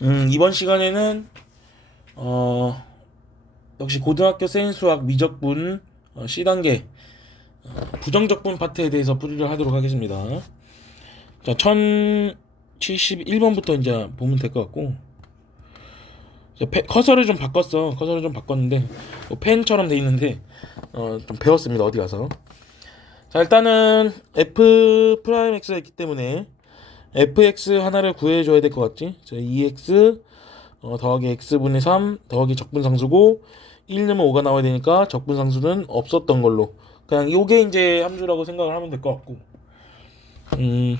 이번 시간에는 어, 역시 고등학교 세인수학 미적분 C단계 부정적분 파트에 대해서 풀이를 하도록 하겠습니다. 자, 1071번부터 이제 보면 될 것 같고, 커서를 좀 바꿨어. 커서를 좀 바꿨는데 뭐 펜처럼 돼 있는데 좀 배웠습니다. 어디 가서. 자, 일단은 f 프라임 x가 있기 때문에 fx 하나를 구해줘야 될 것 같지? 자, 2x 더하기 x분의 3 더하기 적분상수고 1 넣으면 5가 나와야 되니까 적분상수는 없었던 걸로 그냥 요게 이제 함수라고 생각을 하면 될 것 같고, 음,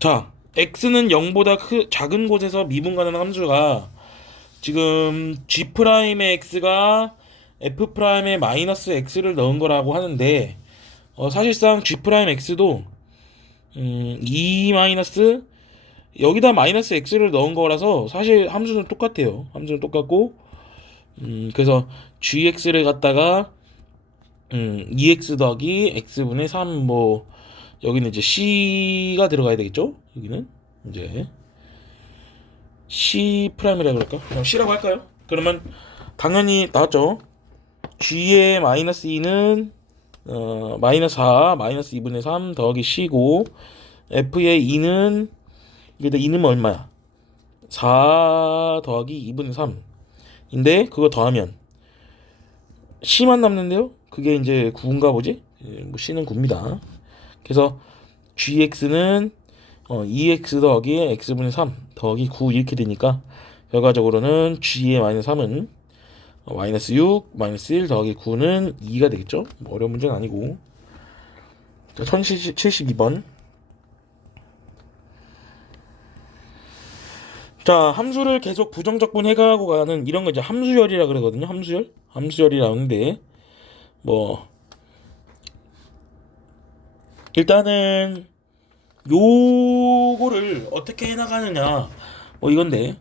자, x는 0보다 작은 곳에서 미분 가능한 함수가 지금 g 프라임의 x가 f 프라임의 마이너스 x를 넣은 거라고 하는데, 사실상 g 프라임 x도 2 마이너스 여기다 마이너스 x를 넣은 거라서 사실 함수는 똑같아요. 함수는 똑같고, 그래서 gx를 갖다가 2x 더하기 x분의 3 뭐 여기는 이제 c가 들어가야 되겠죠? 여기는 이제 c 프라임이라 그럴까? 그냥 c라고 할까요? 그러면 당연히 나왔죠. g의 마이너스 2는 마이너스 4 마이너스 2분의 3 더하기 c고, f의 2는 여기다 2는 얼마야? 4 더하기 2분의 3인데 그거 더하면 C만 남는데요. 그게 이제 9인가 보지? 뭐 C는 9입니다. 그래서 GX는 2X 더하기 X분의 3 더하기 9 이렇게 되니까 결과적으로는 G의 마이너스 3은 마이너스 6 마이너스 1 더하기 9는 2가 되겠죠? 뭐 어려운 문제는 아니고. 자, 1072번. 자, 함수를 계속 부정적분 해가고 가는 이런 거 이제 함수열이라 그러거든요. 함수열이라는데 뭐 일단은 요거를 어떻게 해나가느냐 뭐 이건데,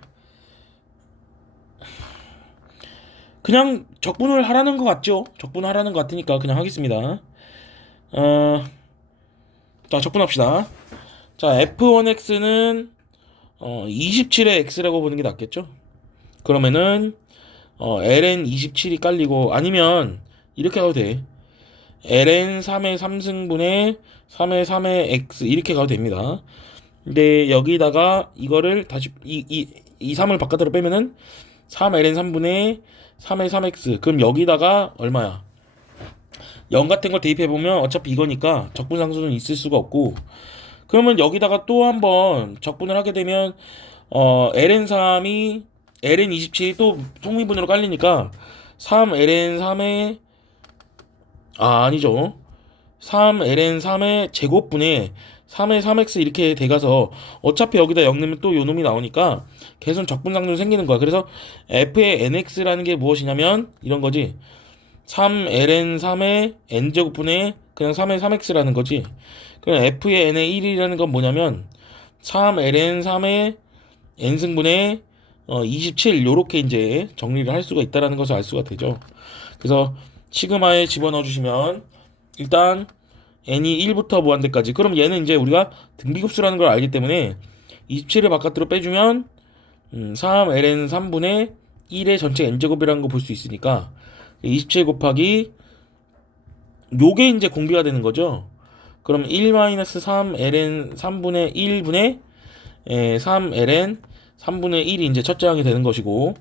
그냥 적분을 하라는 것 같죠? 적분하라는 것 같으니까 그냥 하겠습니다. 어, 자, 적분합시다. 자, f1x는 27의 x라고 보는 게 낫겠죠? 그러면은 ln 27이 깔리고, 아니면 이렇게 가도 돼. ln 3의 3승분의 3의 3의 x 이렇게 가도 됩니다. 근데 여기다가 이거를 다시 이 3을 바깥으로 빼면은 3ln 3분의 3의 3x, 그럼 여기다가 얼마야? 0 같은 걸 대입해보면 어차피 이거니까 적분상수는 있을 수가 없고, 그러면 여기다가 또 한번 적분을 하게 되면 ln3이 ln27이 또 속미분으로 깔리니까 3ln3의 아니죠. 3ln3의 제곱분의 3의 3x 이렇게 돼가서 어차피 여기다 0 넣으면 또 요놈이 나오니까 계속 적분상수는 생기는 거야. 그래서 f의 nx라는 게 무엇이냐면 이런 거지. 3ln3의 n제곱분의 그냥 3의 3x라는 거지. 그럼 f의 n의 1이라는 건 뭐냐면 3ln3의 n승분의 27 요렇게 이제 정리를 할 수가 있다라는 것을 알 수가 되죠. 그래서 시그마에 집어넣어 주시면 일단 n이 1부터 무한대까지, 그럼 얘는 이제 우리가 등비급수라는 걸 알기 때문에 27을 바깥으로 빼주면 3ln 3분의 1의 전체 n제곱이라는 거 볼 수 있으니까 27 곱하기 요게 이제 공비가 되는 거죠. 그럼 1-3ln 3분의 1분의 3ln 3분의 1이 이제 첫째 항이 되는 것이고,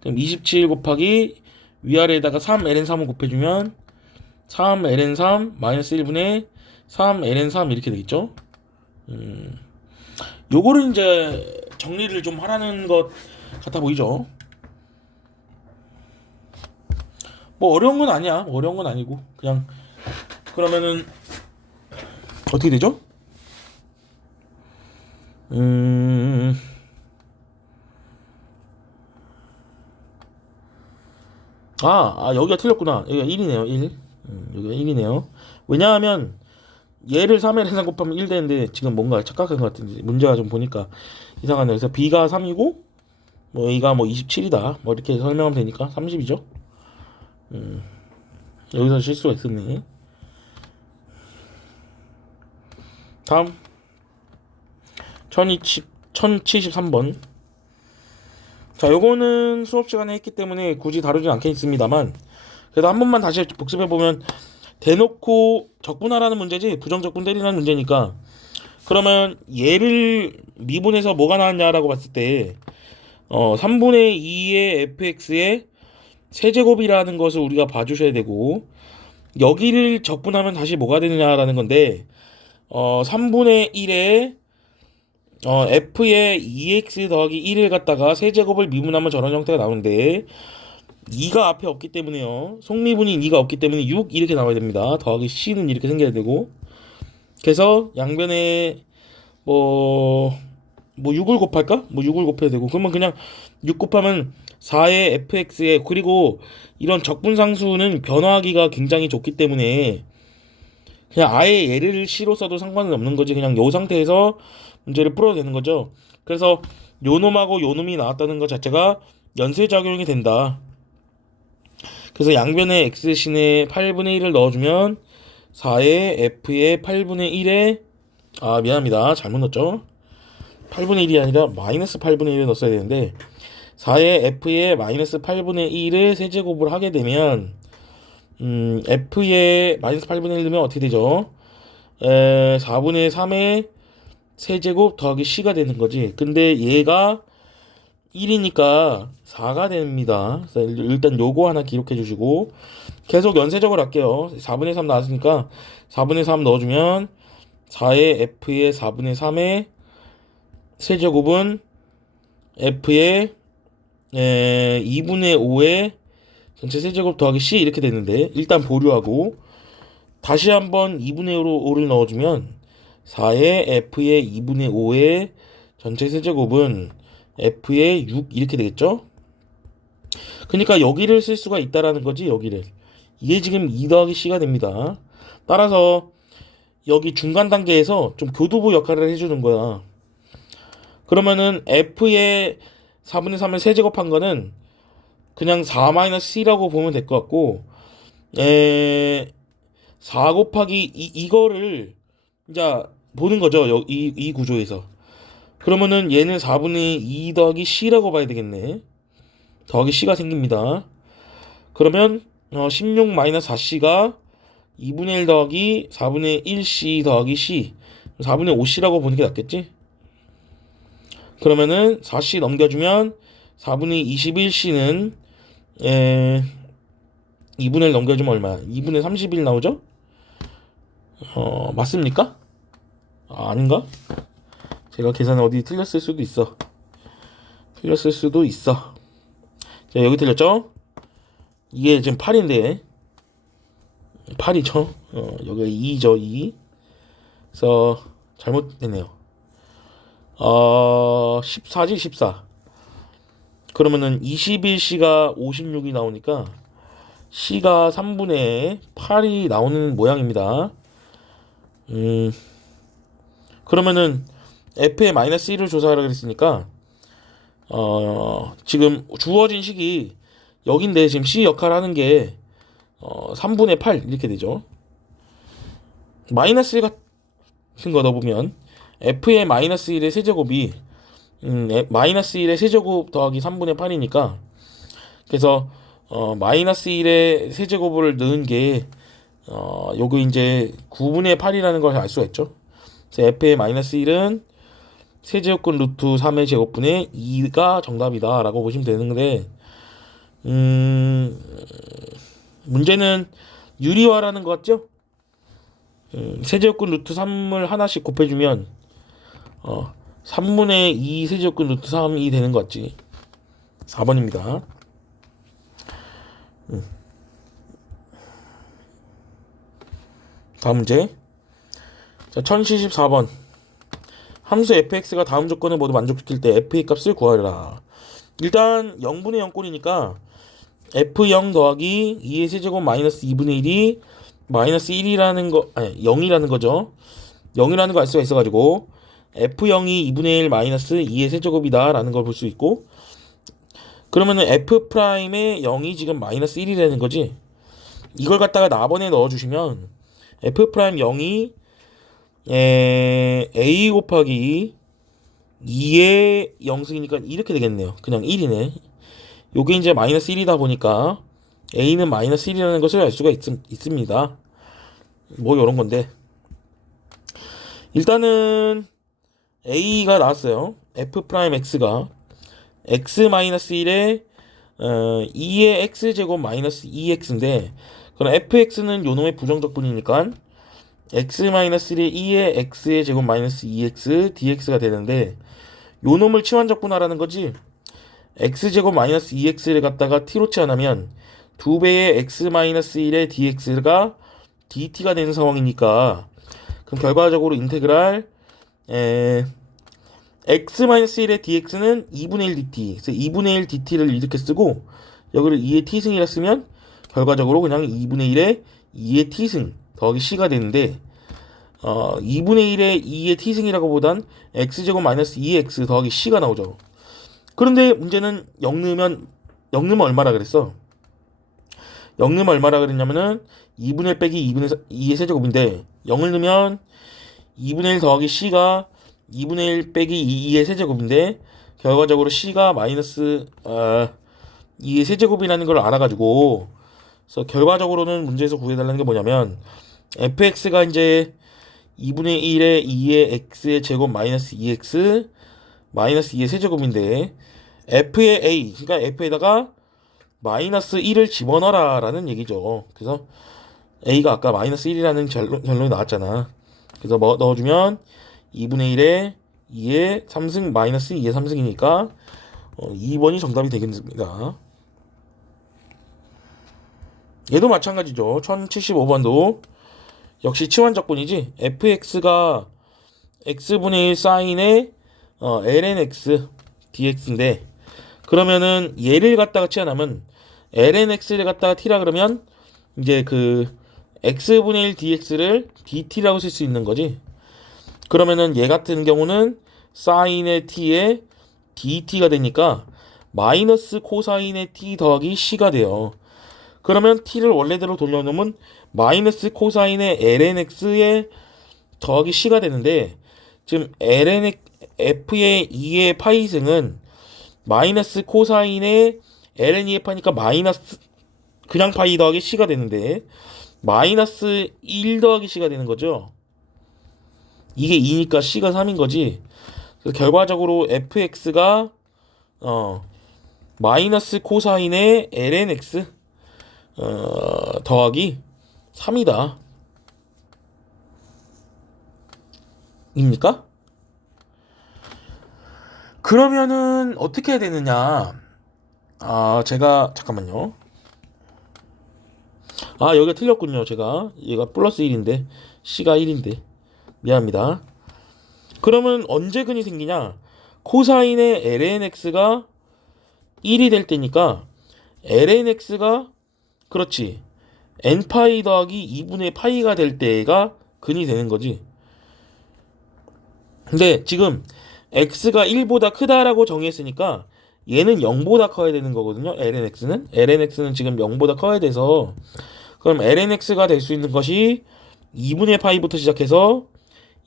그럼 27 곱하기 위아래에다가 3ln 3을 곱해주면 3ln 3 마이너스 1분의 3ln 3 이렇게 되겠죠. 요거를 이제 정리를 좀 하라는 것 같아 보이죠. 뭐 어려운 건 아니야. 뭐 어려운 건 아니고 그냥, 그러면은 어떻게 되죠? 음, 여기가 틀렸구나. 여기가 1이네요. 1. 여기가 1이네요. 왜냐하면 얘를 3에 해상 곱하면 1 되는데 지금 뭔가 착각한 것 같은데 문제가 좀 보니까 이상하네요. 그래서 b가 3이고 뭐 a가 뭐 27이다. 뭐 이렇게 설명하면 되니까 30이죠. 여기서 실수가 있었네. 다음 1073번. 자, 요거는 수업 시간에 했기 때문에 굳이 다루진 않겠습니다만, 그래도 한 번만 다시 복습해보면, 대놓고 적분하라는 문제지 부정적분 때리라는 문제니까, 그러면 얘를 미분해서 뭐가 나왔냐라고 봤을 때 3분의 2의 fx의 세제곱이라는 것을 우리가 봐주셔야 되고, 여기를 적분하면 다시 뭐가 되느냐라는 건데 3분의 1의 f의 2x 더하기 1을 갖다가 세제곱을 미분하면 저런 형태가 나오는데, 2가 앞에 없기 때문에요. 속미분인 2가 없기 때문에 6 이렇게 나와야 됩니다. 더하기 c는 이렇게 생겨야 되고, 그래서 양변에 뭐 6을 곱할까? 뭐 6을 곱해야 되고, 그러면 그냥 6 곱하면 4의 fx에, 그리고 이런 적분상수는 변화하기가 굉장히 좋기 때문에 그냥 아예 얘를 c로 써도 상관은 없는 거지. 그냥 요 상태에서 문제를 풀어도 되는 거죠. 그래서 요 놈하고 요 놈이 나왔다는 것 자체가 연쇄작용이 된다. 그래서 양변에 x신의 8분의 1을 넣어주면 4의 f의 8분의 1에, 미안합니다, 잘못 넣었죠. 8분의 1이 아니라 마이너스 8분의 1을 넣었어야 되는데, 4의 f의 마이너스 8분의 1을 세제곱을 하게 되면 f의 마이너스 8분의 1 넣으면 어떻게 되죠? 4분의 3의 세제곱 더하기 c가 되는 거지. 근데 얘가 1이니까 4가 됩니다. 일단 요거 하나 기록해 주시고, 계속 연쇄적으로 할게요. 4분의 3 나왔으니까 4분의 3 넣어주면 4의 f의 4분의 3의 세제곱은 f의 2분의 5의 전체 세제곱 더하기 c 이렇게 되는데, 일단 보류하고 다시 한번 2분의 5를 넣어주면 4의 f의 2분의 5의 전체 세제곱은 f의 6 이렇게 되겠죠. 그러니까 여기를 쓸 수가 있다라는 거지. 여기를, 이게 지금 2 더하기 c가 됩니다. 따라서 여기 중간 단계에서 좀 교두보 역할을 해주는 거야. 그러면은 f의 4분의 3을 세제곱한 거는 그냥 4-c라고 보면 될 것 같고, 4 곱하기 이거를 이제 보는 거죠. 이 구조에서. 그러면은 얘는 4분의 2 더하기 c라고 봐야 되겠네. 더하기 c가 생깁니다. 그러면 16-4c가 2분의 1 더하기 4분의 1c 더하기 c, 4분의 5c라고 보는 게 낫겠지? 그러면은 4c 넘겨주면 4분의 21c는 2분의 1 넘겨주면 얼마? 2분의 31 나오죠? 맞습니까? 아닌가? 제가 계산에 어디 틀렸을 수도 있어. 자, 여기 틀렸죠? 이게 지금 8인데 8이죠. 여기가 2죠. 2. 그래서 잘못됐네요. 14지 14. 그러면은 21c가 56이 나오니까 c가 3분의 8이 나오는 모양입니다. 그러면은 f의 마이너스 1을 조사하라 그랬으니까 지금 주어진 식이 여긴데, 지금 c 역할을 하는 게 3분의 8 이렇게 되죠. 마이너스 1 같은 거 넣어보면 f의 마이너스 1의 세제곱이 마이너스 1의 세제곱 더하기 3분의 8이니까, 그래서 마이너스 1의 세제곱을 넣은 게 요거 이제 9분의 8이라는 걸 알 수가 있죠. 그래서 f의 마이너스 1은 세제곱근 루트 3의 제곱분의 2가 정답이다 라고 보시면 되는데, 문제는 유리화라는 거 같죠? 세제곱근 루트 3을 하나씩 곱해주면 3분의 2 세제곱근 루트 3이 되는 것 같지. 4번입니다. 다음 문제. 자, 1074번. 함수 fx가 다음 조건을 모두 만족시킬 때 f의 값을 구하라. 일단 0분의 0꼴이니까 f0 더하기 2의 세제곱 마이너스 2분의 1이 마이너스 1이라는 거, 아니 0이라는 거죠. 0이라는 거 알 수가 있어가지고 f0이 2분의 1 마이너스 2의 세제곱이다 라는 걸 볼 수 있고, 그러면은 f'의 0이 지금 마이너스 1이라는 거지. 이걸 갖다가 나번에 넣어주시면 f'0이 a 곱하기 2의 0승이니까 이렇게 되겠네요. 그냥 1이네. 요게 이제 마이너스 1이다 보니까 a는 마이너스 1이라는 것을 알 수가 있습니다. 뭐 요런 건데 일단은 a가 나왔어요. f 프라임 x가 x 마이너스 1에 2의 x제곱 마이너스 2x인데 그럼 fx는 요놈의 부정적분이니까 x 마이너스 1의 2의 x의 제곱 마이너스 2x dx가 되는데 요놈을 치환적분하라는 거지. x제곱 마이너스 2x를 갖다가 t로 치환하면 2배의 x 마이너스 1의 dx가 dt가 되는 상황이니까 그럼 결과적으로 인테그랄 x-1의 dx는 2분의 1 dt. 그래서 2분의 1 dt를 이렇게 쓰고 여기를 2의 t승이라 쓰면 결과적으로 그냥 2분의 1의 2의 t승 더하기 c가 되는데 2분의 1의 2의 t승이라고 보단 x제곱 마이너스 2x 더하기 c가 나오죠. 그런데 문제는 0 넣으면 얼마라 그랬어? 0 넣으면 얼마라 그랬냐면은 2분의 1 빼기 2분의 2의 세제곱인데 0을 넣으면 2분의 1 더하기 c가 2분의 1 빼기 2의 세제곱인데 결과적으로 c가 마이너스 2의 세제곱이라는 걸 알아가지고 그래서 결과적으로는 문제에서 구해달라는 게 뭐냐면 fx가 이제 2분의 1의 2의 x의 제곱 마이너스 2x 마이너스 2의 세제곱인데 f의 a 그러니까 f에다가 마이너스 1을 집어넣어라 라는 얘기죠. 그래서 a가 아까 마이너스 1이라는 결론이 나왔잖아. 그래서 뭐 넣어주면 2분의 1에 2의 3승 마이너스 2의 3승이니까 2번이 정답이 되겠습니다. 얘도 마찬가지죠. 1075번도 역시 치환적분이지. fx가 x분의 1 사인의 ln x dx인데 그러면은 얘를 갖다가 치환하면 ln x를 갖다가 t라 그러면 이제 그 x분의 1 dx를 dt라고 쓸 수 있는 거지. 그러면은 얘 같은 경우는 사인의 t에 dt가 되니까 마이너스 코사인의 t 더하기 c가 돼요. 그러면 t를 원래대로 돌려놓으면 마이너스 코사인의 ln x에 더하기 c가 되는데 지금 ln f의 2의 파이승은 마이너스 코사인의 ln 2의 파니까 마이너스 그냥 파이 더하기 c가 되는데 마이너스 1 더하기 c가 되는 거죠. 이게 2니까 c가 3인 거지. 그래서 결과적으로 fx가 마이너스 코사인의 ln x 더하기 3이다. 입니까? 그러면은 어떻게 해야 되느냐? 제가 잠깐만요. 여기가 틀렸군요. 제가 얘가 플러스 1인데 c가 1인데 미안합니다. 그러면 언제 근이 생기냐? 코사인의 ln x가 1이 될 때니까 ln x가 그렇지 n파이 더하기 2분의 파이가 될 때가 근이 되는 거지. 근데 지금 x가 1보다 크다라고 정의했으니까 얘는 0보다 커야 되는 거거든요. lnx는 지금 0보다 커야 돼서 그럼 lnx가 될 수 있는 것이 2분의 파이부터 시작해서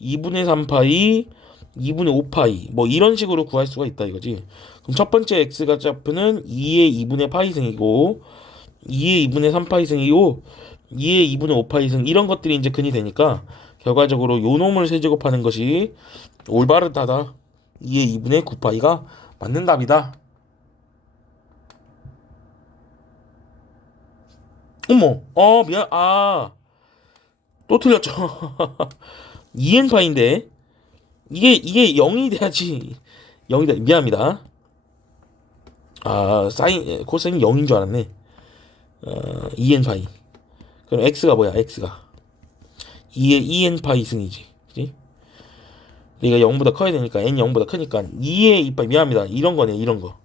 2분의 3파이 2분의 5파이 뭐 이런 식으로 구할 수가 있다 이거지. 그럼 첫 번째 x가 좌표는 2의 2분의 파이승이고 2의 2분의 3파이승이고 2의 2분의 5파이승 이런 것들이 이제 근이 되니까 결과적으로 요 놈을 세제곱하는 것이 올바르다다. 2의 2분의 9파이가 맞는 답이다. 어머 미안 또 틀렸죠. 2n파인데 이게 0이 돼야지. 0이다 미안합니다. 코사인이 0인 줄 알았네. 2n파이 그럼 x가 뭐야? x가 2의 2n파이 승이지 그치? 얘가 0보다 커야 되니까 n 0보다 크니까 2의 2파이 미안합니다. 이런 거네 이런 거.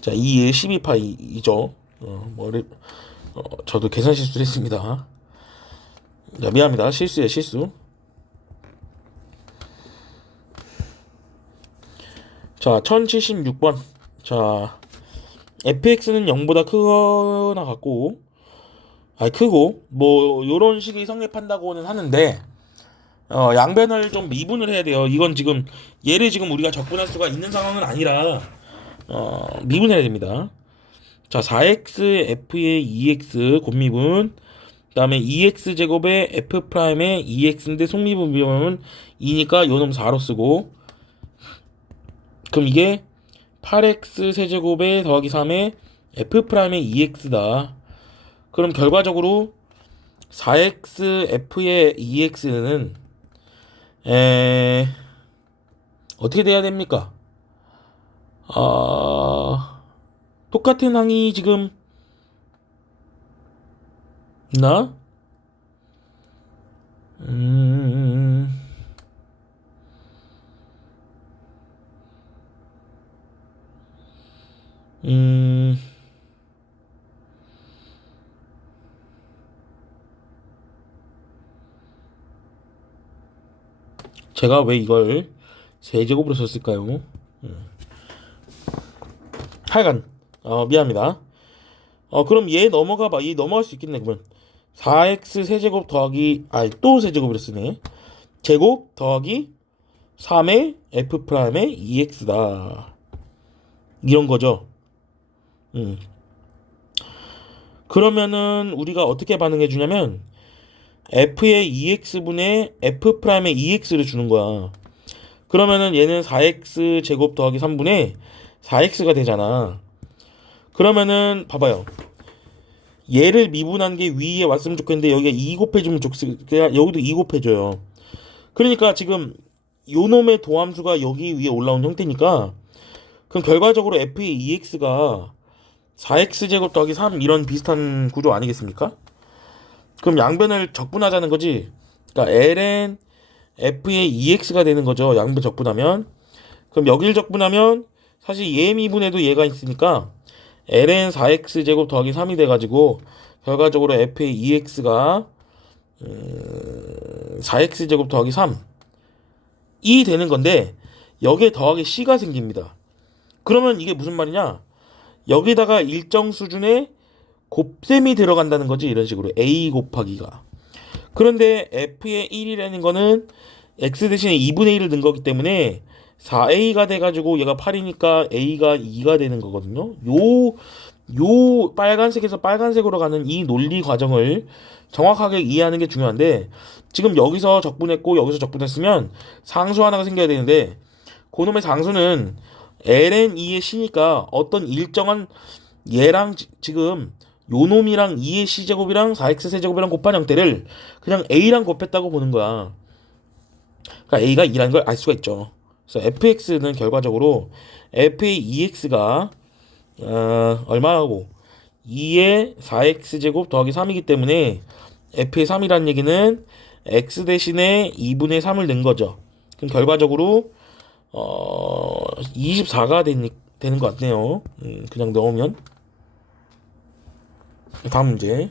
자 2의 12파이죠. 저도 계산 실수를 했습니다. 자 미안합니다. 실수야 실수. 자 1076번 자 fx는 0보다 크거나 같고 크고 뭐 요런 식이 성립한다고는 하는데 양변을 좀 미분을 해야 돼요. 이건 지금 얘를 지금 우리가 적분할 수가 있는 상황은 아니라 미분해야 됩니다. 자, 4x f의 2x 곱미분, 그다음에 2x 제곱에 f 프라임의 2x인데 속미분 비하면 2니까 요놈 4로 쓰고, 그럼 이게 8x 세제곱에 더하기 3에 f 프라임의 2x다. 그럼 결과적으로 4x f의 2x는 어떻게 돼야 됩니까? 똑같은 항이 지금 있나? 제가 왜 이걸 세제곱으로 썼을까요? 하여간 미안합니다. 그럼 얘 넘어가봐. 얘 넘어갈 수 있겠네. 그러면 4x 세제곱 더하기 또 세제곱으로 쓰네. 제곱 더하기 3의 f 프라임의 2x다. 이런 거죠. 그러면은 우리가 어떻게 반응해 주냐면 f의 2x분의 f 프라임의 2x를 주는 거야. 그러면은 얘는 4x 제곱 더하기 3분의 4x가 되잖아. 그러면은 봐봐요. 얘를 미분한 게 위에 왔으면 좋겠는데 여기가 2 곱해주면 좋겠으니까 여기도 2 곱해줘요. 그러니까 지금 요놈의 도함수가 여기 위에 올라온 형태니까 그럼 결과적으로 f의 2x가 4x 제곱 더하기 3 이런 비슷한 구조 아니겠습니까? 그럼 양변을 적분하자는 거지. 그러니까 ln f의 2x가 되는 거죠. 양변 적분하면. 그럼 여기를 적분하면 사실 얘 미분에도 얘가 있으니까 ln 4x 제곱 더하기 3이 돼가지고 결과적으로 f의 2x가 4x 제곱 더하기 3이 되는 건데 여기에 더하기 c가 생깁니다. 그러면 이게 무슨 말이냐? 여기다가 일정 수준의 곱셈이 들어간다는 거지. 이런 식으로 a 곱하기가. 그런데 f의 1이라는 거는 x 대신에 2분의 1을 넣은 거기 때문에 4a가 돼가지고 얘가 8이니까 a가 2가 되는 거거든요. 요 빨간색에서 빨간색으로 가는 이 논리 과정을 정확하게 이해하는 게 중요한데 지금 여기서 적분했고 여기서 적분했으면 상수 하나가 생겨야 되는데 그놈의 상수는 ln 2의 c니까 어떤 일정한 얘랑 지금 요놈이랑 2의 c제곱이랑 4x 세제곱이랑 곱한 형태를 그냥 a랑 곱했다고 보는 거야. 그러니까 a가 2라는 걸 알 수가 있죠. 그래서 fx는 결과적으로 f의 2x가 얼마하고 2의 4x 제곱 더하기 3이기 때문에 f의 3이라는 얘기는 x 대신에 2분의 3을 넣은 거죠. 그럼 결과적으로 24가 되는 것 같네요. 그냥 넣으면. 다음 문제.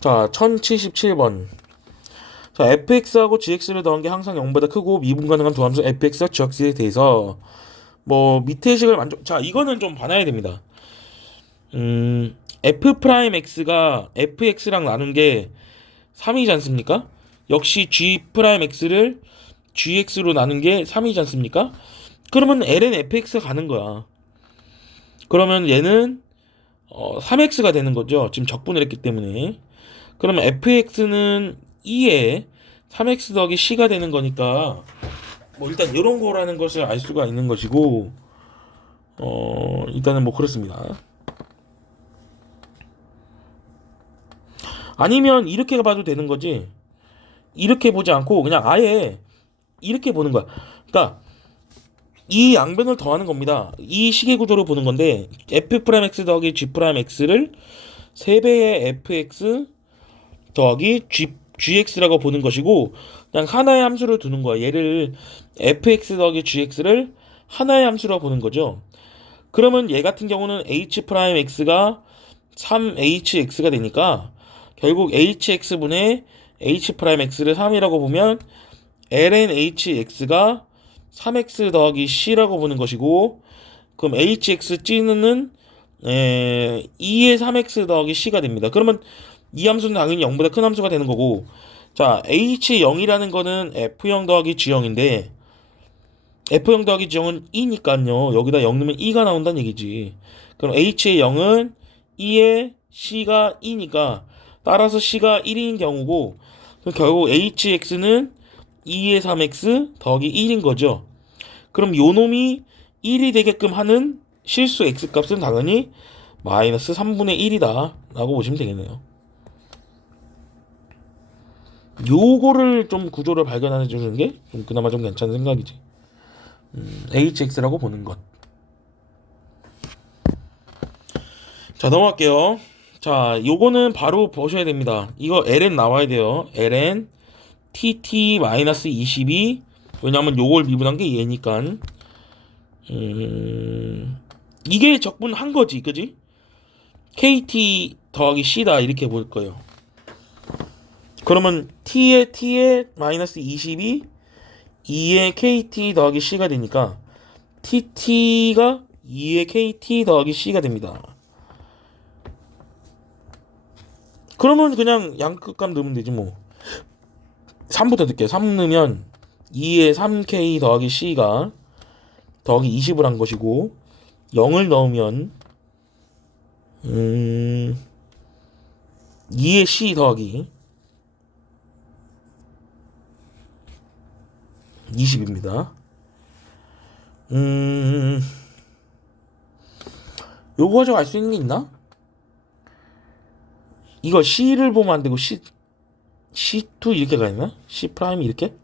자, 1077번. 자, fx하고 gx를 더한 게 항상 0보다 크고 미분 가능한 두 함수 fx와 gx에 대해서 뭐 밑의 식을 자, 이거는 좀 봐놔야 됩니다. f 프라임 x가 fx랑 나눈 게 3이지 않습니까? 역시 g 프라임 x를 gx로 나눈 게 3이지 않습니까? 그러면 ln fx가 가는 거야. 그러면 얘는 3x가 되는 거죠. 지금 적분을 했기 때문에. 그러면 fx는 2에 3x 더하기 c가 되는 거니까 뭐 일단 이런 거라는 것을 알 수가 있는 것이고 일단은 뭐 그렇습니다. 아니면 이렇게 봐도 되는 거지. 이렇게 보지 않고 그냥 아예 이렇게 보는 거야. 그러니까 이 양변을 더하는 겁니다. 이 식의 구조로 보는 건데 f'(x) 더하기 g'(x를 3배의 fx 더하기 gx라고 보는 것이고 그냥 하나의 함수를 두는 거야. 얘를 fx 더하기 gx를 하나의 함수라고 보는 거죠. 그러면 얘 같은 경우는 h'x가 3hx가 되니까 결국 hx분의 h'x를 3이라고 보면 ln hx가 3x 더하기 c라고 보는 것이고 그럼 hxg는 2의 3x 더하기 c가 됩니다. 그러면 이 함수는 당연히 0보다 큰 함수가 되는 거고 자, H0이라는 거는 F0 더하기 G형인데 F0 더하기 G형은 2니까요. 여기다 0 넣으면 2가 나온다는 얘기지. 그럼 H의 0은 2에 C가 2니까 따라서 C가 1인 경우고 그럼 결국 HX는 2의 3X 더하기 1인 거죠. 그럼 요 놈이 1이 되게끔 하는 실수 X값은 당연히 마이너스 3분의 1이다 라고 보시면 되겠네요. 요거를 좀 구조를 발견해 주는 게 좀 그나마 좀 괜찮은 생각이지. HX라고 보는 것. 자, 넘어갈게요. 자, 요거는 바로 보셔야 됩니다. 이거 ln 나와야 돼요. ln tt-22. 왜냐면 요걸 미분한 게 얘니까. 이게 적분한 거지, 그지? kt 더하기 c다 이렇게 볼 거예요. 그러면 t에 마이너스 22 2의 kt 더하기 c가 되니까 tt가 2의 kt 더하기 c가 됩니다. 그러면 그냥 양끝값 넣으면 되지 뭐. 3부터 넣을게요. 3 넣으면 2의 3k 더하기 c가 더하기 20을 한 것이고 0을 넣으면 2의 c 더하기 20입니다. 요거 가지고 알 수 있는 게 있나? 이거 C를 보면 안 되고 C2 이렇게 가 있나? C 프라임 이렇게?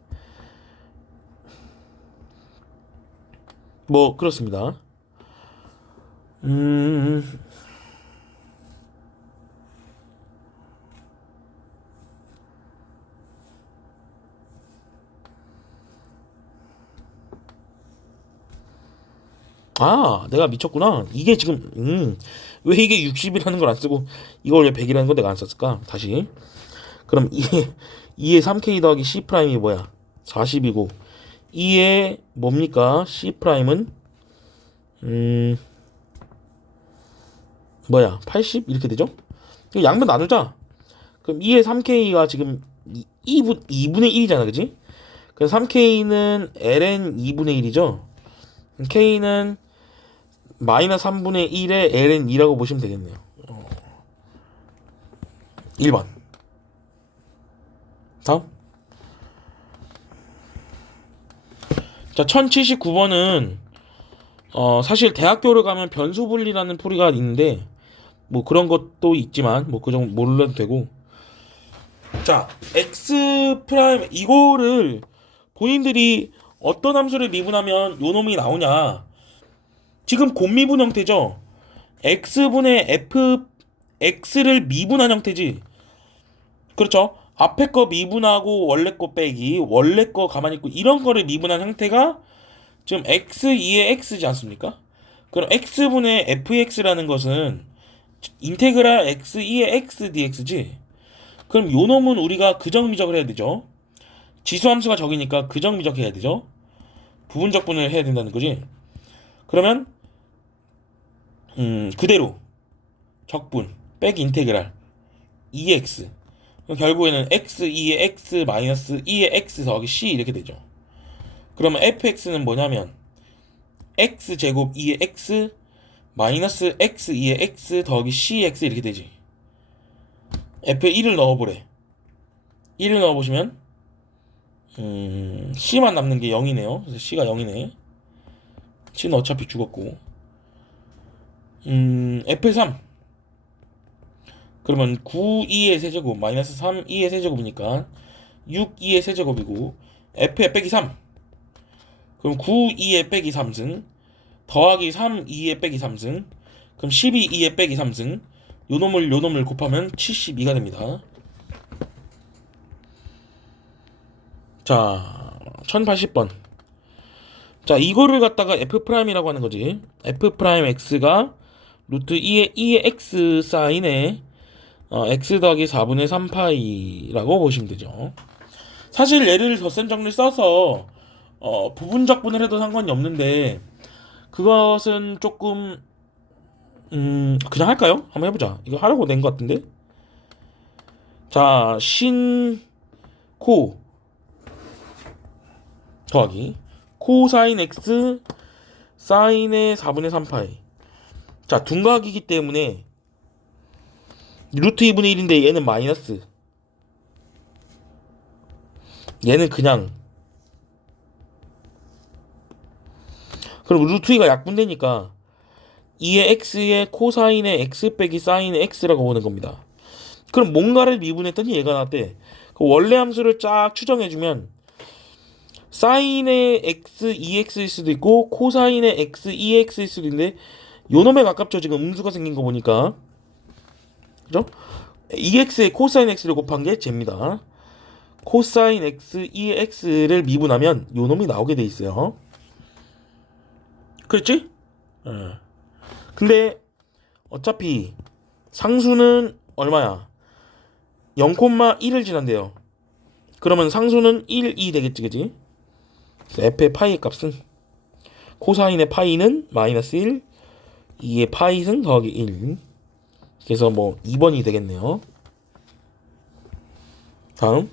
뭐 그렇습니다. 아, 내가 미쳤구나. 이게 지금 왜 이게 60이라는 걸 안 쓰고 이걸 왜 100이라는 걸 내가 안 썼을까? 다시. 그럼 2의 3k 더하기 C 프라임이 뭐야? 40이고 2의 뭡니까? C 프라임은 뭐야? 80 이렇게 되죠? 양변 나누자. 그럼 2의 3k가 지금 2분의 1이잖아, 그지? 그럼 3k는 ln 2분의 1이죠? k는 마이너스 3분의 1의 ln 2라고 보시면 되겠네요. 1번. 다음. 자, 1079번은 사실 대학교를 가면 변수 분리라는 풀이가 있는데 뭐 그런 것도 있지만 뭐 그 정도 몰라도 되고. 자, x 프라임 이거를 본인들이 어떤 함수를 미분하면 요 놈이 나오냐. 지금 곱미분 형태죠. x분의 f x를 미분한 형태지. 그렇죠. 앞에 거 미분하고 원래 거 빼기, 원래 거 가만히 있고 이런 거를 미분한 형태가 지금 x2의 x지 않습니까? 그럼 x분의 fx라는 것은 인테그랄 x2의 x dx지. 그럼 요 놈은 우리가 그정미적을 해야 되죠. 지수함수가 적이니까 그정미적 해야 되죠. 부분적분을 해야 된다는 거지. 그러면 그대로 적분 빼기 인테그랄 2x 결국에는 x2의 x 마이너스 2의 x 더하기 c 이렇게 되죠. 그러면 fx는 뭐냐면 x제곱 2의 x 마이너스 x2의 x 더하기 cx 이렇게 되지. f에 1을 넣어보래. 1을 넣어보시면 c만 남는 게 0이네요. 그래서 c가 0이네. c는 어차피 죽었고 f의 3 그러면 9, 2의 세제곱 마이너스 3, 2의 세제곱이니까 6, 2의 세제곱이고 f의 빼기 3 그럼 9, 2의 빼기 3승 더하기 3, 2의 빼기 3승 그럼 12, 2의 빼기 3승 요 놈을 곱하면 72가 됩니다. 자, 1080번. 자, 이거를 갖다가 f'이라고 하는 거지. f'x가 루트 2의 x 사인에 x 더하기 4분의 3파이라고 보시면 되죠. 사실 얘를 덧셈 정리를 써서 부분적분을 해도 상관이 없는데 그것은 조금 그냥 할까요? 한번 해보자. 이거 하려고 낸 것 같은데. 자, 코 더하기 코사인 x 사인의 4분의 3파이. 자, 둔각이기 때문에 루트 2분의 1인데 얘는 마이너스, 얘는 그냥. 그럼 루트 2가 약분되니까 2의 x의 코사인의 x 빼기 사인의 x라고 보는 겁니다. 그럼 뭔가를 미분했더니 얘가 나왔대. 그 원래 함수를 쫙 추정해주면 사인의 x 2x일 수도 있고 코사인의 x 2x일 수도 있는데 요놈에 가깝죠. 지금 음수가 생긴 거 보니까. 그죠? 2x에 코사인 x를 곱한 게 쟤입니다. 코사인 x 2x를 미분하면 요놈이 나오게 돼 있어요. 그렇지? 근데 어차피 상수는 얼마야? 0,1을 지난대요. 그러면 상수는 1, 2 되겠지, 그지? f의 파이의 값은 코사인의 파이는 마이너스 1, 2의 파이는 더하기 1. 그래서 뭐 2번이 되겠네요. 다음.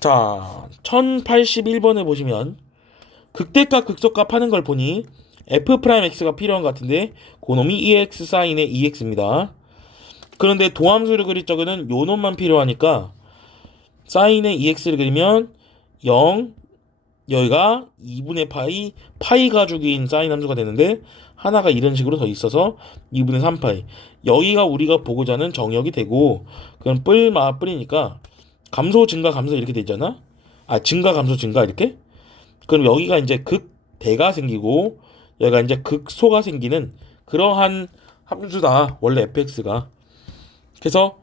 자, 1081번을 보시면 극대값 극소값 하는 걸 보니 f'x가 필요한 것 같은데 그놈이 2x 사인의 2x입니다. 그런데 도함수를 그릴 적에는 요 놈만 필요하니까 사인의 2x를 그리면 0, 여기가 2분의 파이 가죽인 사인 함수가 되는데 하나가 이런 식으로 더 있어서 2분의 3파이. 여기가 우리가 보고자 하는 정역이 되고, 그럼 뿔이니까 감소 증가 감소 이렇게 되잖아. 증가 감소 증가 이렇게. 그럼 여기가 이제 극대가 생기고 여기가 이제 극소가 생기는 그러한 함수다, 원래 fx가. 그래서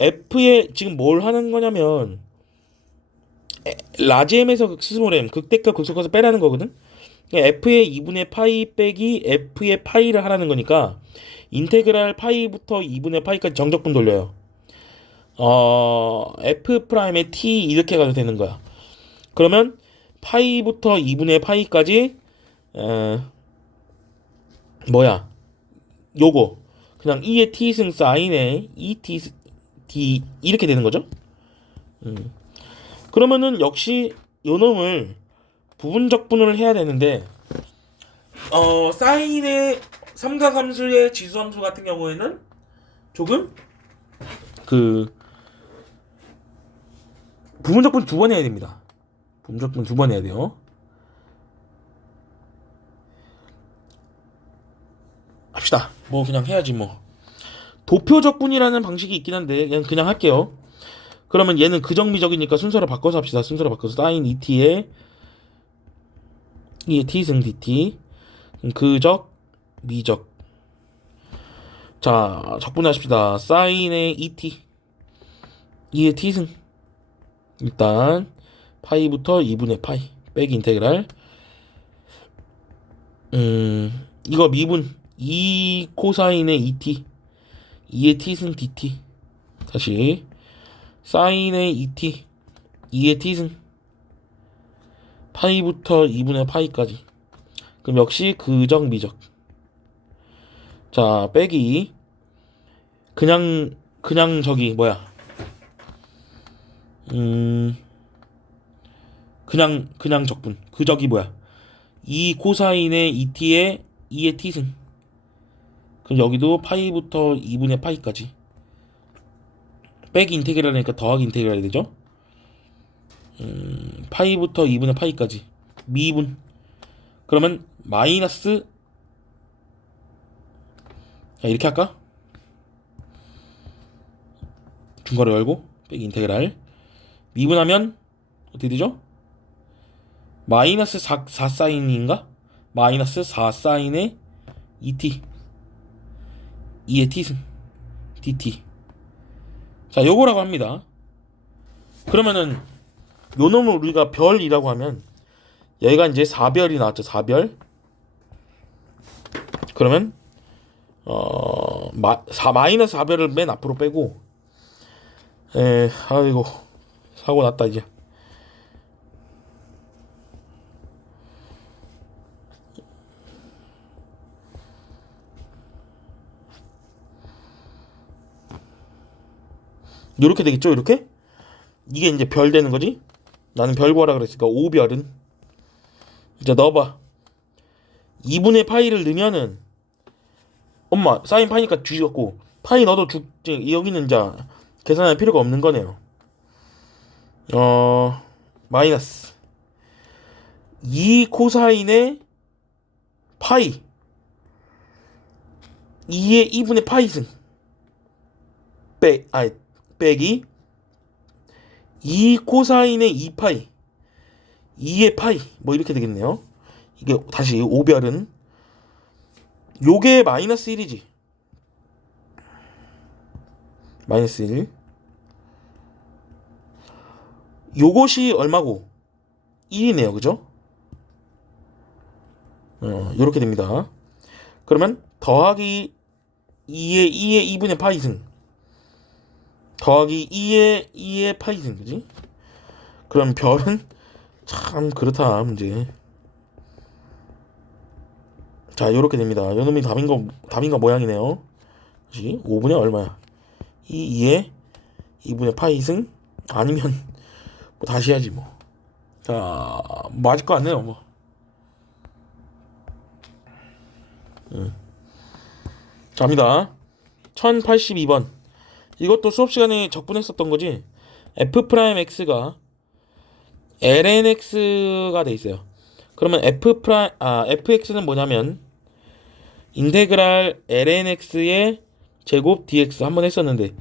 f에 지금 뭘 하는 거냐면 라지엠에서 스몰 m 극대값 극소값을 빼라는 거거든. f의 2분의 파이 빼기 f의 파이를 하라는 거니까 인테그랄 파이부터 2분의 파이까지 정적분 돌려요. f 프라임의 t 이렇게 가도 되는 거야. 그러면 파이부터 2분의 파이까지 뭐야? 요거 그냥 2의 t승 사인의 2t d 이렇게 되는 거죠. 그러면은 역시 요 놈을 부분적분을 해야 되는데 사인의 삼각함수의 지수함수 같은 경우에는 조금 그 부분적분 2번 해야 됩니다. 부분적분 2번 해야 돼요. 합시다. 뭐 그냥 해야지 뭐. 도표적분이라는 방식이 있긴 한데 그냥 할게요. 그러면 얘는 그정미적이니까 순서를 바꿔서 합시다. 순서를 바꿔서 사인 2t에 2의 t승 dt 그적 미적. 자, 적분하십시다. 사인의 2t 2의 t승 일단 파이부터 2분의 파이 빼기 인테그랄 이거 미분 2 코사인의 2t 2의 t승 dt 다시 사인의 2t 2의 t승 파이부터 2분의 파이까지. 그럼 역시 그적 미적. 자, 빼기 그냥 저기 뭐야 그냥 적분. 그적이 뭐야 2 코사인의 2t의 2의 t승. 그럼 여기도 파이부터 2분의 파이까지 빼기 인테그랄이니까 더하기 인테그랄이 되죠. 파이부터 2분의 파이까지 미분. 그러면 마이너스, 자, 이렇게 할까? 중괄호 열고 빼기 인테그랄 미분하면 어떻게 되죠? 마이너스 4 사인인가? 마이너스 4 사인의 2t 2의 t승 dt. 자, 요거라고 합니다. 그러면은 요 놈을 우리가 별이라고 하면 여기가 이제 4별이 나왔죠. 4별. 그러면 마이너스 4별을 맨 앞으로 빼고 아이고 사고 났다 이제. 요렇게 되겠죠? 이렇게? 이게 이제 별 되는 거지? 나는 별 구하라 그랬으니까 5별은 이제 넣어봐. 2분의 파이를 넣으면은 엄마 사인 파이니까 뒤졌고 파이 넣어도 죽지. 여기는 이제 계산할 필요가 없는 거네요. 마이너스 2 코사인의 파이 2의 2분의 파이승 빼기 2 코사인의 2파이 2의 파이 뭐 이렇게 되겠네요. 이게 다시 5별은 요게 마이너스 1이지. 마이너스 1. 요것이 얼마고? 1이네요. 그죠? 요렇게 됩니다. 그러면 더하기 2의 2분의 파이승 더하기 2의 파이승 그지? 그럼 별은 참 그렇다 문제. 자 요렇게 됩니다. 요놈이 답인가 모양이네요. 그치? 5분의 얼마야? 2의 2분의 파이승 아니면 뭐 다시 해야지 뭐. 자 맞을 것 같네요 뭐. 자입니다. 1082번. 이것도 수업 시간에 적분했었던 거지. f'x가 lnx가 돼 있어요. 그러면 fx는 뭐냐면 인테그랄 lnx의 제곱 dx 한번 했었는데,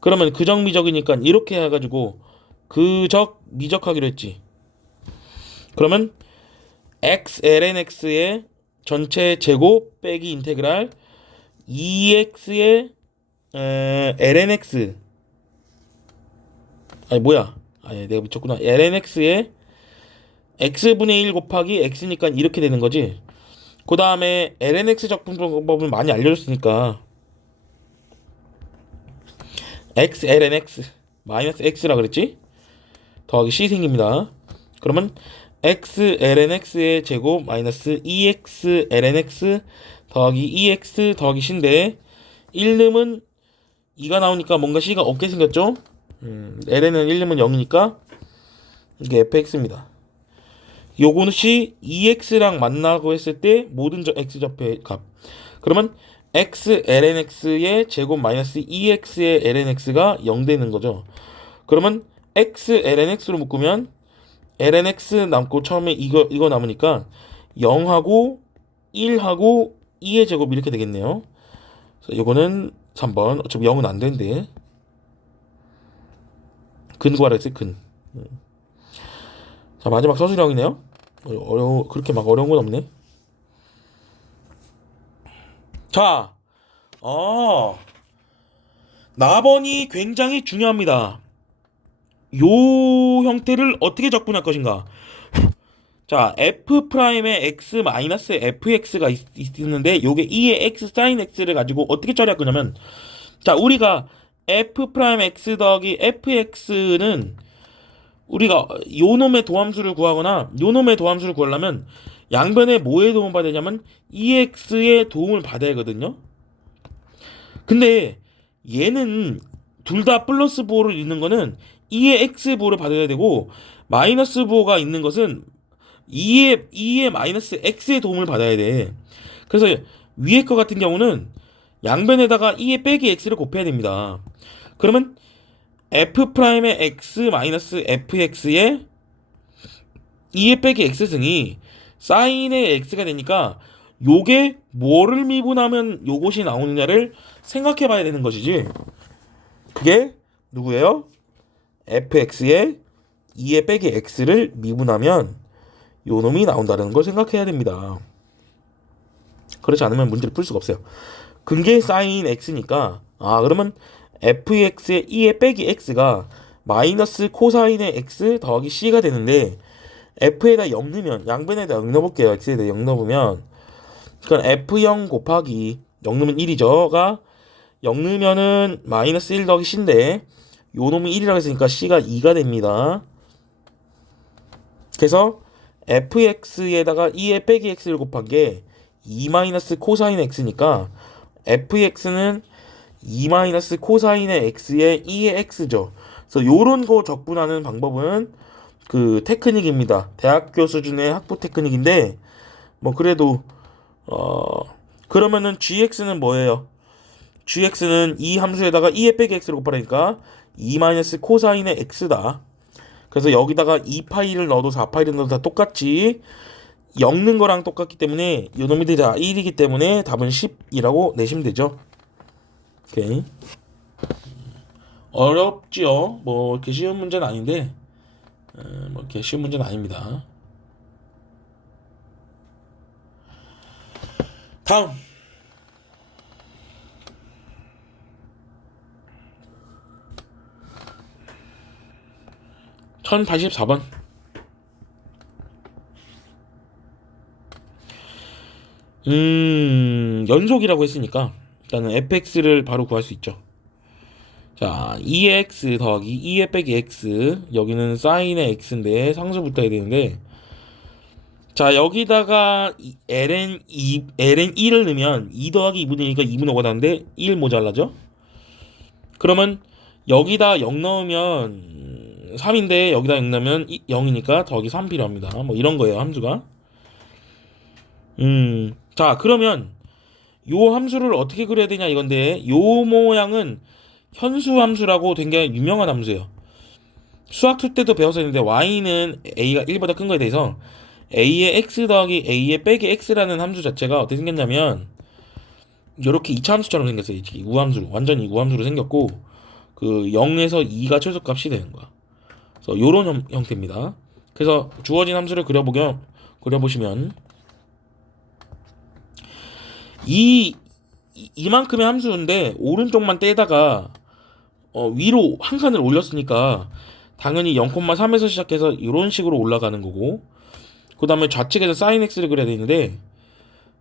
그러면 그적 미적이니까 이렇게 해가지고 그적 미적하기로 했지. 그러면 x lnx의 전체 제곱 빼기 인테그랄 2x의 lnx 내가 미쳤구나. lnx의 x분의 1 곱하기 x니까 이렇게 되는 거지. 그 다음에 lnx 적분 방법은 많이 알려줬으니까 x lnx 마이너스 x라 그랬지? 더하기 c 생깁니다. 그러면 x lnx의 제곱 마이너스 2x lnx 더하기 2x 더하기 c인데 1 넣으면 2가 나오니까 뭔가 c가 없게 생겼죠? ln은 1 넣으면 0이니까 이게 fx입니다. 요것이 2x랑 만나고 했을 때 모든 x좌표의 값. 그러면 x lnx의 제곱 마이너스 2x의 lnx가 0 되는 거죠. 그러면 x lnx로 묶으면 lnx 남고 처음에 이거 남으니까 0하고 1하고 2의 제곱 이렇게 되겠네요. 요거는 3번. 어차피 0은 안 되는데 근 구하라 했어요. 근. 자 마지막 서술형이네요. 그렇게 막 어려운 건 없네. 자, 나번이 굉장히 중요합니다. 요 형태를 어떻게 적분할 것인가. 자, f'의 x 마이너스 fx가 있는데 요게 2의 x sin x를 가지고 어떻게 처리할 거냐면, 자 우리가 f'x 더하기 fx는 우리가 요놈의 도함수를 구하거나 요놈의 도함수를 구하려면 양변에 뭐의 도움을 받아야 되냐면 2x의 도움을 받아야 하거든요. 근데 얘는 둘 다 플러스 부호를 있는 거는 2의 x 부호를 받아야 되고, 마이너스 부호가 있는 것은 2의 마이너스 x의 도움을 받아야 돼. 그래서 위에 거 같은 경우는 양변에다가 2의 빼기 x를 곱해야 됩니다. 그러면 f'의 x 마이너스 fx의 2의 빼기 x승이 사인의 x가 되니까 요게 뭐를 미분하면 요것이 나오느냐를 생각해 봐야 되는 것이지. 그게 누구예요? fx의 2의 빼기 x를 미분하면 요놈이 나온다는 걸 생각해야 됩니다. 그렇지 않으면 문제를 풀 수가 없어요. 그게 사인 x니까 그러면 fx의 2의 빼기 x가 마이너스 코사인의 x 더하기 c가 되는데, f에다 0 넣으면 양변에다 0 넣어볼게요. x에다 0 넣으면 그러니까 f0 곱하기 0 넣으면 1이죠가 0 넣으면은 마이너스 1 더하기 c인데 요놈이 1이라고 했으니까 c가 2가 됩니다. 그래서 fx에다가 2의 빼기 x를 곱한 게 2 마이너스 코사인 x니까 fx는 2 마이너스 코사인의 x의 2의 x죠. 그래서 요런 거 적분하는 방법은 그 테크닉입니다. 대학교 수준의 학부 테크닉인데 뭐 그래도 그러면은 gx는 뭐예요? gx는 이 함수에다가 2의 빼기 x를 곱하니까 2 마이너스 코사인의 x다. 그래서 여기다가 2파이를 넣어도 4파이를 넣어도 다 똑같이 엮는 거랑 똑같기 때문에 요놈이 다 1이기 때문에 답은 10이라고 내시면 되죠. 오케이. 어렵지요. 뭐 이렇게 쉬운 문제는 아닌데 뭐 이렇게 쉬운 문제는 아닙니다. 다음 1084번. 연속이라고 했으니까 일단은 fx를 바로 구할 수 있죠. 자, 2x 더하기 2의 빼기 x, 여기는 사인의 x인데 상수 붙어야 되는데, 자, 여기다가 ln 2를 넣으면 2 더하기 2분의 1이니까 2분의 5가 나는데 1 모자라죠? 그러면 여기다 0 넣으면 3인데 여기다 0 넣으면 0이니까 더하기 3 필요합니다. 뭐 이런 거예요, 함수가. 자, 그러면 요 함수를 어떻게 그려야 되냐 이건데, 요 모양은 현수 함수라고 되게 유명한 함수예요. 수학2 때도 배웠었는데 y는 a가 1보다 큰 거에 대해서 a의 x 더하기 a의 빼기 x라는 함수 자체가 어떻게 생겼냐면 이렇게 2차 함수처럼 생겼어요. 우함수로, 완전히 우함수로 생겼고 그 0에서 2가 최소값이 되는 거야. 그래서 요런 형태입니다. 그래서 주어진 함수를 그려보시면 이만큼의 함수인데 오른쪽만 떼다가 위로 한 칸을 올렸으니까 당연히 0,3에서 시작해서 이런 식으로 올라가는 거고, 그 다음에 좌측에서 sin x를 그려야 되는데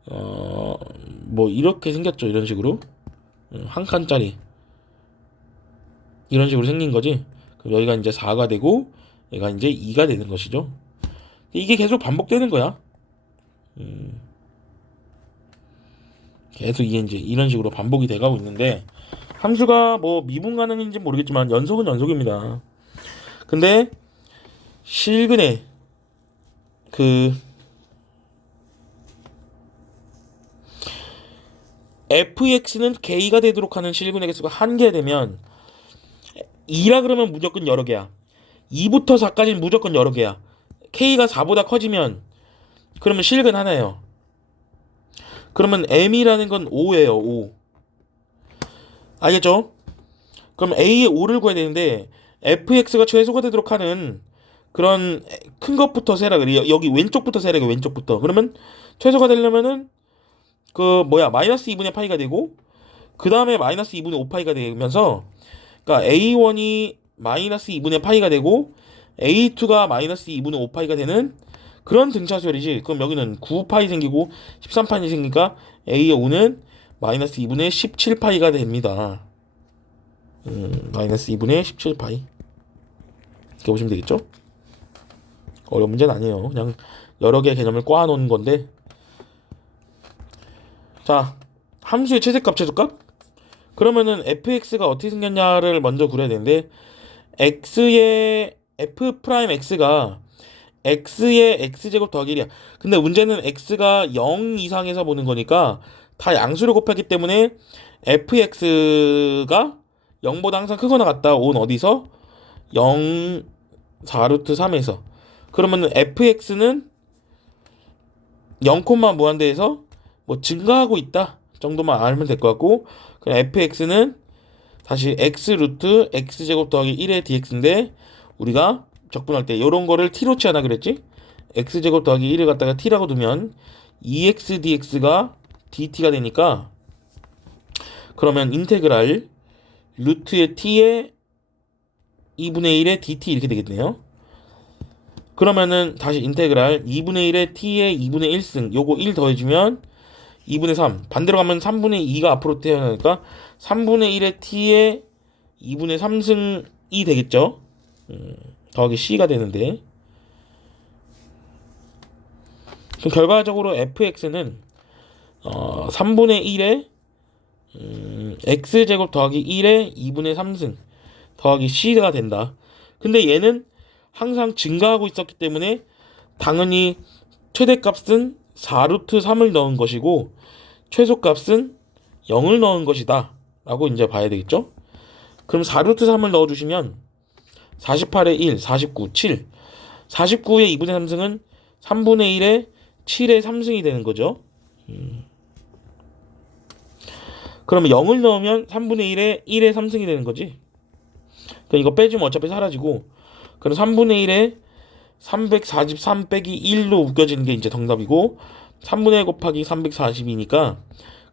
뭐 이렇게 생겼죠. 이런 식으로 한 칸짜리 이런 식으로 생긴 거지. 그럼 여기가 이제 4가 되고 얘가 이제 2가 되는 것이죠. 이게 계속 반복되는 거야. 계속 이게 이제 이런 식으로 반복이 돼가고 있는데, 함수가 뭐 미분 가능인지 모르겠지만 연속은 연속입니다. 근데 실근의 그 fx는 k가 되도록 하는 실근의 개수가 한 개 되면 2라 그러면 무조건 여러 개야. 2부터 4까지는 무조건 여러 개야. k가 4보다 커지면 그러면 실근 하나예요. 그러면 m이라는 건 5예요. 5. 알겠죠? 그럼 a의 5를 구해야 되는데 fx가 최소가 되도록 하는 그런 큰 것부터 세라 그래. 여기 왼쪽부터 세라 그래. 왼쪽부터. 그러면 최소가 되려면은 마이너스 2분의 파이가 되고 그 다음에 마이너스 2분의 5파이가 되면서, 그러니까 a1이 마이너스 2분의 파이가 되고 a2가 마이너스 2분의 5파이가 되는 그런 등차수열이지. 그럼 여기는 9파이 생기고 13파이 생기니까 a의 5는 마이너스 2분의 17파이가 됩니다. 마이너스 2분의 17파이 이렇게 보시면 되겠죠? 어려운 문제는 아니에요. 그냥 여러 개의 개념을 꽈놓은 건데, 자, 함수의 최대값 최소값? 그러면은 fx가 어떻게 생겼냐를 먼저 그려야 되는데, x의 f'x가 x의 x제곱 더하기 1이야. 근데 문제는 x가 0 이상에서 보는 거니까 다 양수를 곱했기 때문에 fx가 0보다 항상 크거나 같다. 온 어디서? 0 4루트 3에서. 그러면은 fx는 0, 무한대에서 뭐 증가하고 있다 정도만 알면 될 것 같고, 그럼 fx는 다시 x 루트 x제곱 더하기 1의 dx인데, 우리가 적분할 때 이런 거를 t로 취하나 그랬지? x제곱 더하기 1을 갖다가 t라고 두면 2x dx가 dt가 되니까, 그러면 인테그랄 루트의 t의 2분의 1의 dt 이렇게 되겠네요. 그러면은 다시 인테그랄 2분의 1의 t의 2분의 1승, 요거 1 더해주면 2분의 3, 반대로 가면 3분의 2가 앞으로 태어나니까 3분의 1의 t의 2분의 3승이 되겠죠. 더하기 c가 되는데, 그럼 결과적으로 fx는 3분의 1의 x제곱 더하기 1의 2분의 3승 더하기 c가 된다. 근데 얘는 항상 증가하고 있었기 때문에 당연히 최대값은 4루트 3을 넣은 것이고 최소값은 0을 넣은 것이다 라고 이제 봐야 되겠죠. 그럼 4루트 3을 넣어주시면 48에 1, 49, 7 49의 2분의 3승은 3분의 1에 7의 3승이 되는 거죠. 그러면 0을 넣으면 3분의 1에 1의 3승이 되는 거지. 그러니까 이거 빼주면 어차피 사라지고, 그럼 3분의 1에 343 빼기 1로 웃겨지는 게 이제 정답이고, 3분의 1 곱하기 340이니까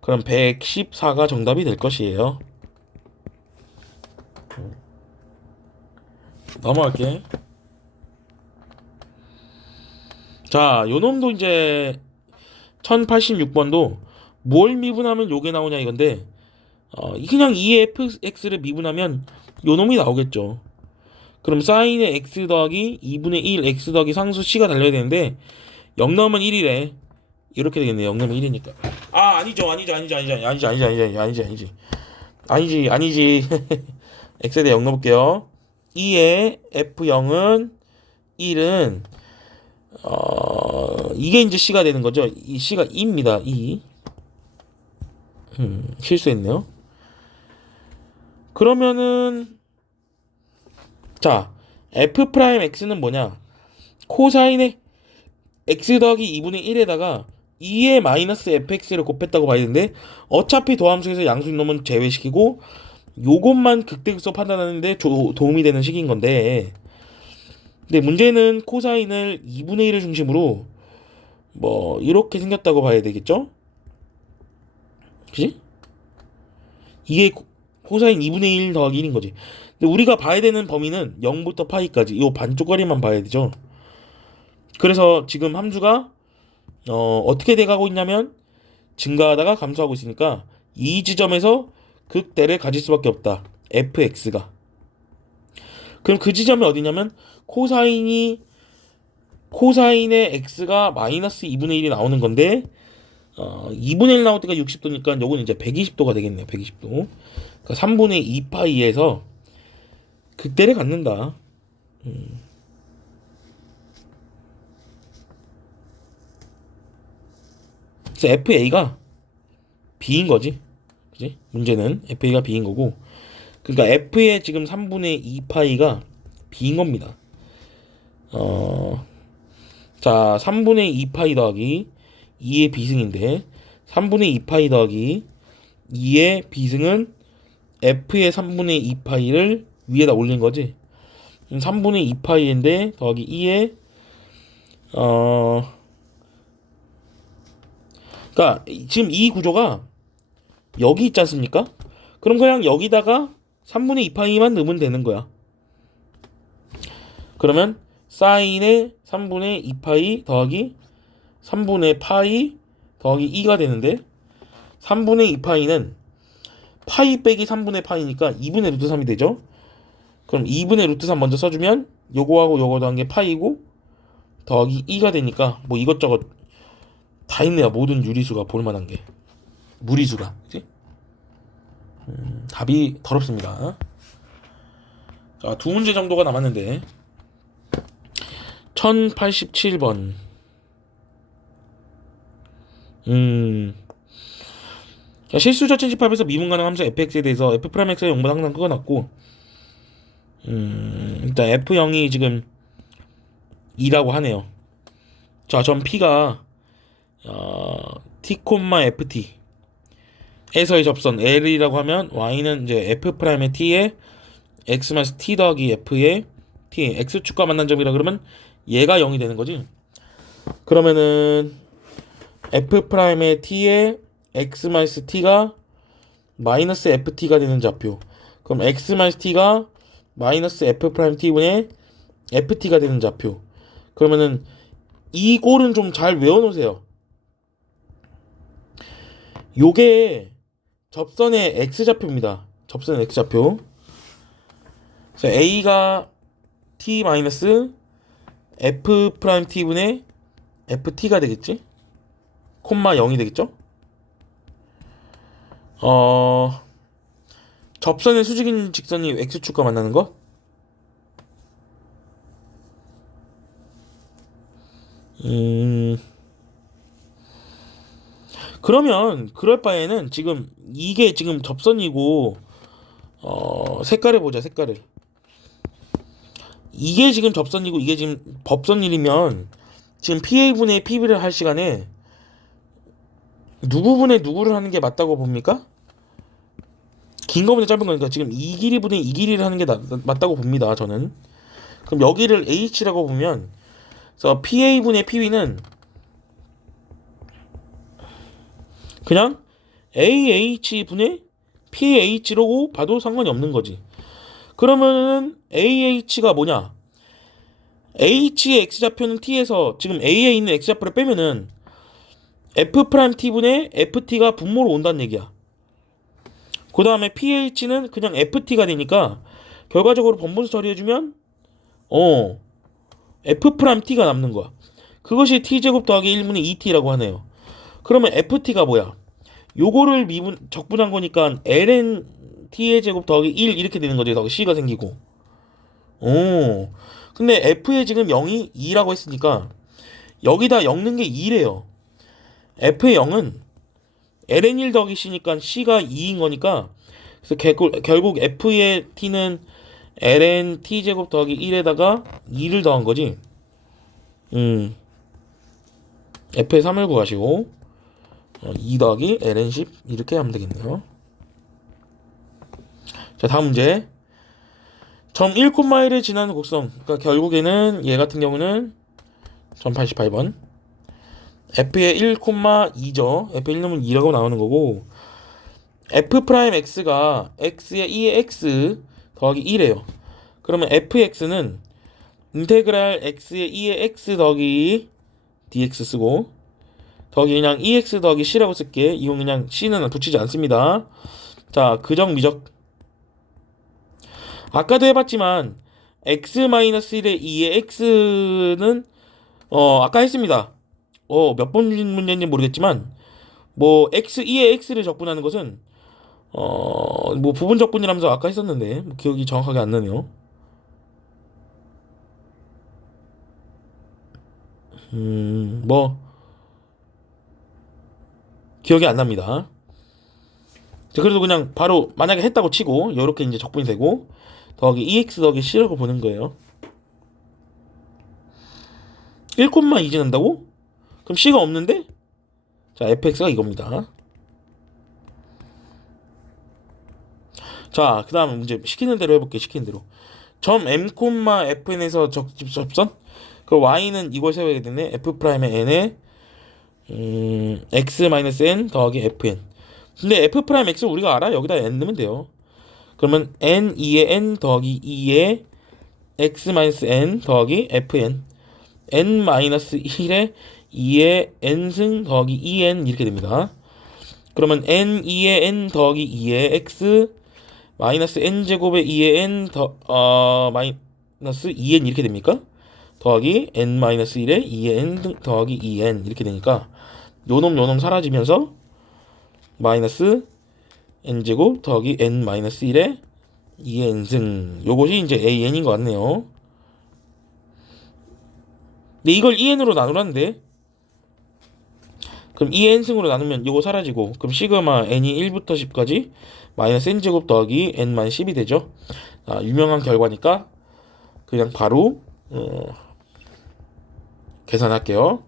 그럼 114가 정답이 될 것이에요. 넘어갈게. 자, 요 놈도 이제 1086번도 뭘 미분하면 요게 나오냐 이건데, 그냥 2fx를 미분하면 요 놈이 나오겠죠. 그럼 사인의 x 더하기 2분의 1 x 더하기 상수 c가 달려야 되는데 0 넣으면 1이래. 이렇게 되겠네요. 0 넣으면 1이니까. 아니죠. 아니지. x에 대해 0 넣어볼게요. 2의 f0은 1은 이게 이제 c가 되는 거죠. 이 c가 2입니다. 2. 실수했네요. 그러면은 자, f 프라임 x는 뭐냐? 코사인의 x 더하기 2분의 1에다가 2의 마이너스 fx를 곱했다고 봐야 되는데, 어차피 도함수에서 양수인 놈은 제외시키고 요것만 극대극소 판단하는데 도움이 되는 식인 건데, 근데 문제는 코사인을 2분의 1을 중심으로 뭐 이렇게 생겼다고 봐야 되겠죠? 그지? 이게 코사인 2분의 1 더하기 1인 거지. 근데 우리가 봐야 되는 범위는 0부터 파이까지 요 반쪽거리만 봐야 되죠. 그래서 지금 함수가 어떻게 돼가고 있냐면 증가하다가 감소하고 있으니까 이 지점에서 극대를 가질 수밖에 없다. fx가. 그럼 그 지점이 어디냐면 코사인의 x가 마이너스 2분의 1이 나오는 건데, 2분의 1 나올 때가 60도니까 요건 이제 120도가 되겠네요. 120도. 그러니까 3분의 2파이에서 극대를 갖는다. 그래서 FA가 B인 거지. 그지? 문제는 FA가 B인 거고. 그러니까 F의 지금 3분의 2파이가 B인 겁니다. 자, 3분의 2파이 더하기 2의 비승인데 3분의 2파이 더하기 2의 비승은 F의 3분의 2파이를 위에다 올린 거지. 3분의 2파이인데 더하기 2의 그러니까 지금 이 구조가 여기 있지 않습니까? 그럼 그냥 여기다가 3분의 2파이만 넣으면 되는 거야. 그러면 사인의 3분의 2파이 더하기 3분의 파이 더하기 2가 되는데, 3분의 2파이는 파이 빼기 3분의 파이니까 2분의 루트 3이 되죠. 그럼 2분의 루트 3 먼저 써주면 요거하고 요거 더한 게 파이고 더하기 2가 되니까 뭐 이것저것 다 있네요. 모든 유리수가 볼만한 게. 무리수가. 그치? 답이 더럽습니다. 자, 두 문제 정도가 남았는데 1087번. 실수 자체 집합에서 미분 가능 함수 fx에 대해서 f'x의 용분 항상 끄어놨고, 일단 f0이 지금 2라고 하네요. 자, 전 p가 t, ft 에서의 접선 L이라고 하면 y는 이제 f'의 t에 x 마이너스 t 더하기 f의 t, x축과 만난 점이라 그러면 얘가 0이 되는 거지. 그러면은 f'의 t에 x 마이너스 t가 마이너스 ft가 되는 좌표. 그럼 x 마이너스 t가 마이너스 f't분의 ft가 되는 좌표. 그러면은 이 꼴은 좀 잘 외워놓으세요. 요게 접선의 x좌표입니다. 접선의 x좌표. 그래서 a가 t 마이너스 f't분의 ft가 되겠지? 콤마 0이 되겠죠? 어, 접선의 수직인 직선이 x축과 만나는 것? 음, 그러면 그럴 바에는 지금 이게 지금 접선이고 색깔을 보자. 색깔을. 이게 지금 접선이고 이게 지금 법선일이면 지금 PA분의 PB를 할 시간에 누구 분의 누구를 하는 게 맞다고 봅니까? 긴 거보다 짧은 거니까 지금 이 길이 분의 이 길이를 하는 게 맞다고 봅니다. 저는. 그럼 여기를 H라고 보면 그래서 PA분의 PB는 그냥 AH분의 PH라고 봐도 상관이 없는 거지. 그러면은 AH가 뭐냐? H의 X좌표는 T에서 지금 A에 있는 X좌표를 빼면은 F'T분의 FT가 분모로 온다는 얘기야. 그 다음에 PH는 그냥 FT가 되니까 결과적으로 번분수 처리해주면 F'T가 남는 거야. 그것이 T제곱 더하기 1분의 2T라고 하네요. 그러면 FT가 뭐야? 요거를 적분한 거니까 ln t의 제곱 더하기 1 이렇게 되는 거죠. 더하기 c가 생기고. 근데 f의 지금 0이 2라고 했으니까 여기다 엮는 게 2래요. f의 0은 ln 1 더하기 c니까 c가 2인 거니까 그래서 결국 f의 t는 ln t 제곱 더하기 1에다가 2를 더한 거지. f의 3을 구하시고 2 더하기 ln 10 이렇게 하면 되겠네요. 자, 다음 문제. 점 1,1을 지나는 곡선. 그러니까 결국에는 얘 같은 경우는 점 88번. f의 1,2죠. f의 1 넣으면 2라고 나오는 거고 f'x가 x의 2의 x 더하기 1이에요. 그러면 fx는 인테그랄 x의 2의 x 더하기 dx 쓰고 더하기 그냥 EX 더하기 C라고 쓸게. 이건 그냥 C는 붙이지 않습니다. 자, 그정 미적. 아까도 해봤지만 X-1의 2의 X는 아까 했습니다. 몇 번 문제인지 모르겠지만 뭐 X2의 X를 적분하는 것은 뭐 부분 적분이라면서 아까 했었는데 뭐 기억이 정확하게 안 나네요. 뭐 기억이 안 납니다. 그래도 그냥 바로 만약에 했다고 치고 이렇게 이제 적분이 되고 더하기 EX 더하기 C라고 보는 거예요. 1,2 지난다고? 그럼 C가 없는데? 자, fx가 이겁니다. 자, 그 다음 문제 시키는 대로 해볼게. 시키는 대로. 점 M, FN에서 접선? 그 Y는 이걸 세워야 되네. F'의 N에 X-N 더하기 FN. 근데 F'X 우리가 알아. 여기다 N 넣으면 돼요. 그러면 N2의 N 더하기 2의 X-N 더하기 FN. N-1의 2의 N승 더하기 2N 이렇게 됩니다. 그러면 N2의 N 더하기 2의 X 마이너스 N제곱의 2의 N 마이너스 2N 이렇게 됩니까? 더하기 N-1의 2의 N 더하기 2N 이렇게 되니까 요놈 사라지면서 마이너스 n제곱 더하기 n-1의 2n승 요것이 이제 an인 것 같네요. 근데 이걸 2n으로 나누라는데 그럼 2n승으로 나누면 요거 사라지고 그럼 시그마 n이 1부터 10까지 마이너스 n제곱 더하기 n-10이 되죠. 유명한 결과니까 그냥 바로 계산할게요.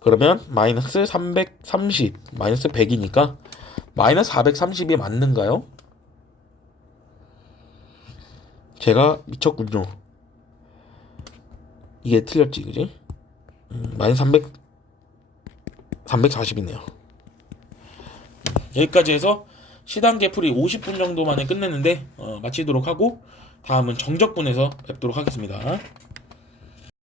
그러면 마이너스 330 마이너스 100이니까 마이너스 430이 맞는가요? 제가 미쳤군요. 이게 틀렸지, 그지? 마이너스 340이네요. 여기까지 해서 시단계 풀이 50분 정도 만에 끝냈는데 마치도록 하고 다음은 정적분에서 뵙도록 하겠습니다.